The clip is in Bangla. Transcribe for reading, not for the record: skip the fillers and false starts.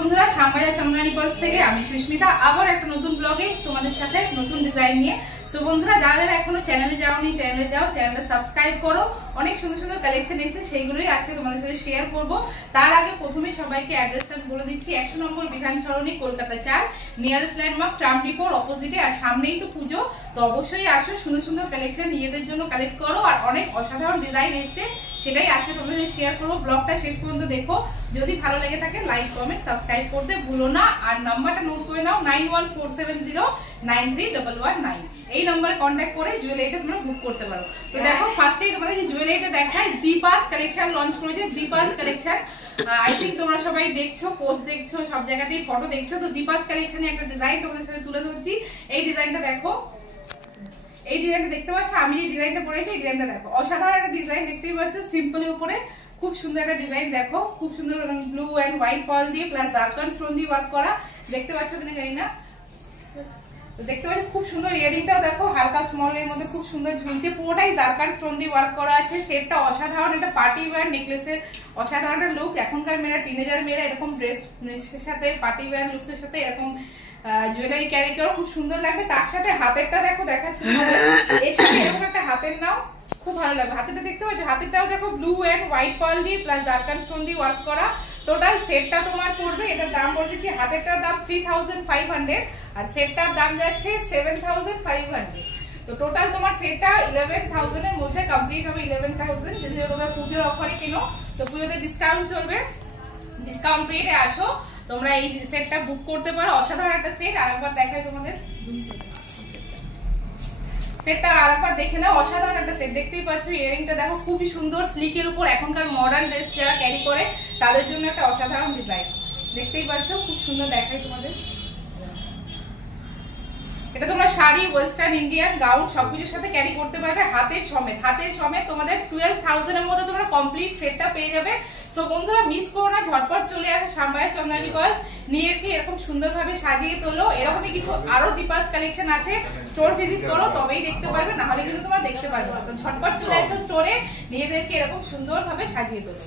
বন্ধুরা, শ্যামবাজার চন্দ্রানী পলস থেকে আমি সুস্মিতা আবার একটা নতুন ব্লগে তোমাদের সাথে নতুন ডিজাইন নিয়ে। সো বন্ধুরা, যারা যারা এখনো চ্যানেলে যাওনি চ্যানেলে যাও, চ্যানেলটা সাবস্ক্রাইব করো। অনেক সুন্দর সুন্দর কালেকশন এসেছে, সেইগুলোই আজকে তোমাদের সাথে শেয়ার করব। তার আগে প্রথমেই সবাইকে অ্যাড্রেসটা বলে দিচ্ছি। 100 নম্বর বিধান সরণি, কলকাতা 4, নিয়ারেস্ট ল্যান্ডমার্ক ট্রাম ডিপোর অপোজিটে। আর সামনেই তো পুজো, তো অবশ্যই আসো, সুন্দর সুন্দর কালেকশন নিজেদের জন্য কালেক্ট করো। আর অনেক অসাধারণ ডিজাইন এসছে, সেটাই আজকে তোমাদের সাথে শেয়ার করবো। ব্লগটা শেষ পর্যন্ত দেখো। যদি ভালো লেগে থাকে লাইক কমেন্ট সাবস্ক্রাইব করতে ভুলো না। আর নাম্বারটা নোট করে নাও 9147093119। এই নম্বরে কন্ট্যাক্ট করে জুয়েলারিটা তোমরা বুক করতে পারো। তো দেখো, ফার্স্টেই তোমাদের যে জুয়েলারিটা দেখাই, দীপাস কালেকশন লঞ্চ করেছে। দীপাস কালেকশন আই থিঙ্ক তোমরা সবাই দেখছো, পোস্ট দেখছো, সব জায়গাতেই ফটো দেখছো। তো দীপাস কালেকশনে একটা ডিজাইন তোমাদের সাথে তুলে ধরছি। এই ডিজাইনটা দেখো, এই ডিজাইনটা দেখতে পাচ্ছ। আমি যে ডিজাইনটা পরেছি এই ডিজাইনটা দেখো, অসাধারণ একটা ডিজাইন দেখতেই পাচ্ছ। সিম্পলের উপরে খুব সুন্দর একটা ডিজাইন দেখো, খুব সুন্দর ব্লু এন্ড হোয়াইট পার্ল দিয়ে প্লাস জারকান স্টোন দিয়ে ওয়ার্ক করা। দেখতে পাচ্ছ কিনা জানি না, দেখতে পাচ্ছ খুব সুন্দর। ইয়ারিংটাও দেখো হালকা স্মলের মধ্যে খুব সুন্দর ঝুলছে, পুরোটাই জারকান স্টোন দিয়ে ওয়ার্ক করা আছে। সেটটা অসাধারণ, একটা পার্টি ওয়্যার নেকলেসের অসাধারণ একটা লুক। এখনকার মেয়েরা, টিনেজার মেয়েরা এরকম ড্রেসের সাথে পার্টি ওয়্যার লুকসের সাথে এরকম জুয়েলারি ক্যারি করো, খুব সুন্দর লাগবে। তার সাথে হাতেরটা দেখো, দেখাচ্ছি এর সাথে এরকম একটা হাতের নাও, খুব ভালো লাগবে। হাতেরটা দেখতে পাচ্ছ, হাতেরটাও দেখো ব্লু এন্ড হোয়াইট পার্ল দিয়ে প্লাস জারকান স্টোন দিয়ে ওয়ার্ক করা। টোটাল সেটটা তোমার পড়বে, এটার দাম বলে দিচ্ছি, হাতেরটার দাম 3500 আর সেটটার দাম যাচ্ছে 7500। তো টোটাল তোমার সেটটা 11000 এর মধ্যে কমপ্লিট হবে। 11000 যদি তোমরা পুজোর অফারে কিনো, তো পুজোতে ডিসকাউন্ট চলবে, ডিসকাউন্ট পেয়ে আসো তোমরা, এই সেটটা বুক করতে পারো। অসাধারণ একটা সেট। আরেকবার দেখাই তোমাদের, সেটটা আরেকবার দেখে নাও। অসাধারণ একটা সেট দেখতেই পাচ্ছ। ইয়ারিংটা দেখো খুবই সুন্দর, স্লিকের উপর এখনকার মডার্ন ড্রেস যারা ক্যারি করে তাদের জন্য একটা অসাধারণ ডিজাইন দেখতেই পাচ্ছ, খুব সুন্দর। দেখাই তোমাদের, এটা তোমরা শাড়ি, ওয়েস্টার্ন, ইন্ডিয়ান, গাউন সবকিছুর সাথে ক্যারি করতে পারবে। হাতের সমেত তোমাদের 12000 এর মধ্যে তোমরা কমপ্লিট সেটটা পেয়ে যাবে। সো বন্ধুরা, মিস করো না, ঝটপট চলে আসো শ্যামবাজার চন্দ্রানী পলস, নিয়ে কি এরকম সুন্দরভাবে সাজিয়ে তোলো। এরকমই কিছু আরো দীপাস কালেকশন আছে, স্টোর ভিজিট করো তবেই দেখতে পারবে, না হলে কিন্তু তোমরা দেখতে পারবে না। তো ঝটপট চলে আসো স্টোরে, নিজেদেরকে এরকম সুন্দরভাবে সাজিয়ে তোলো।